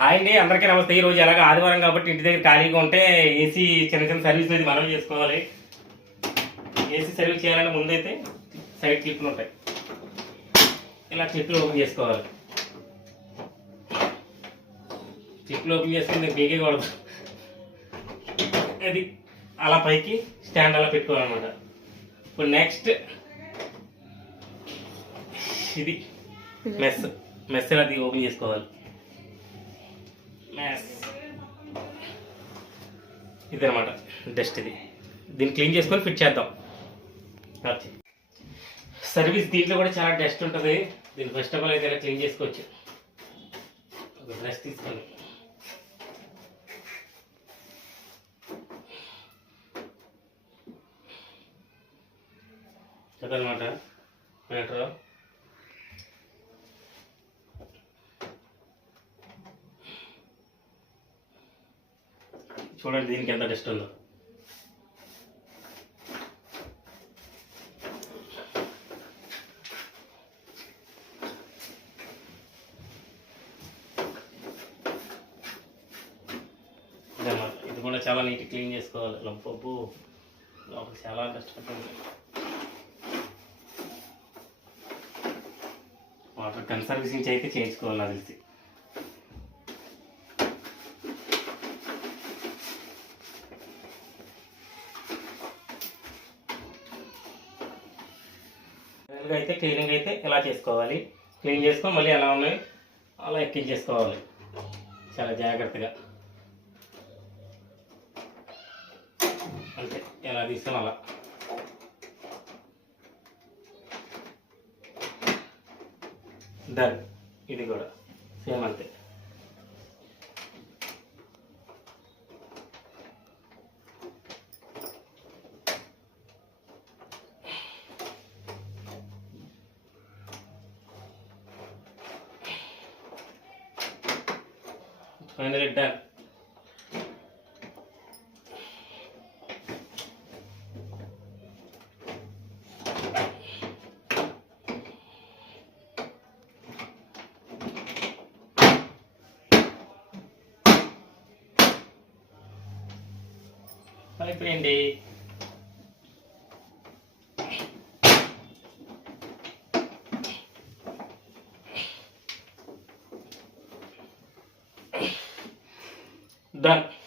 హాయ్ అండి, అందరికీ నమస్తే. ఈ రోజు ఎలాగ ఆదివారం కాబట్టి ఇంటి దగ్గర ఖాళీగా ఉంటే ఏసీ చిన్న చిన్న సర్వీస్ అనేది మనం చేసుకోవాలి. ఏసీ సర్వీస్ చేయాలంటే ముందైతే సైడ్ క్లిప్లు ఉంటాయి, ఇలా క్లిప్లు ఓపెన్ చేసుకోవాలి. క్లిప్లు ఓపెన్ చేసుకుని బీగకూడదు, అది అలా పైకి స్టాండ్ అలా పెట్టుకోవాలన్నమాట. ఇప్పుడు నెక్స్ట్ ఇది మెస్ అది ఓపెన్ చేసుకోవాలి. ఇది అనమాట డస్ట్, దీన్ని క్లీన్ చేసుకొని ఫిట్ చేద్దాం. సర్వీస్ దీంట్లో కూడా చాలా డస్ట్ ఉంటుంది. దీన్ని ఫస్ట్ ఆఫ్ ఆల్ అయితే ఇలా క్లీన్ చేసుకోవచ్చు. ఒక బ్రష్ తీసుకొని అదనమాట మ్యాటర్. చూడండి దీనికి ఎంత డస్ట్ ఉందో. ఇది కూడా చాలా నీట్ క్లీన్ చేసుకోవాలి. లంపప్పు లోపల చాలా డస్ట్ పడుతుంది. వాటర్ కన్సర్వీసింగ్ అయితే చేయించుకోవాలి నాకు తెలిసి. అయితే క్లీనింగ్ అయితే ఎలా చేసుకోవాలి, క్లీన్ చేసుకొని మళ్ళీ ఎలా ఉన్నాయి అలా ఎక్కించేసుకోవాలి చాలా జాగ్రత్తగా. అంతే, ఎలా తీసుకొని అలా. డన్. ఇది కూడా సేమ్ అంతే. Finally done. అయిపోయింది. Done.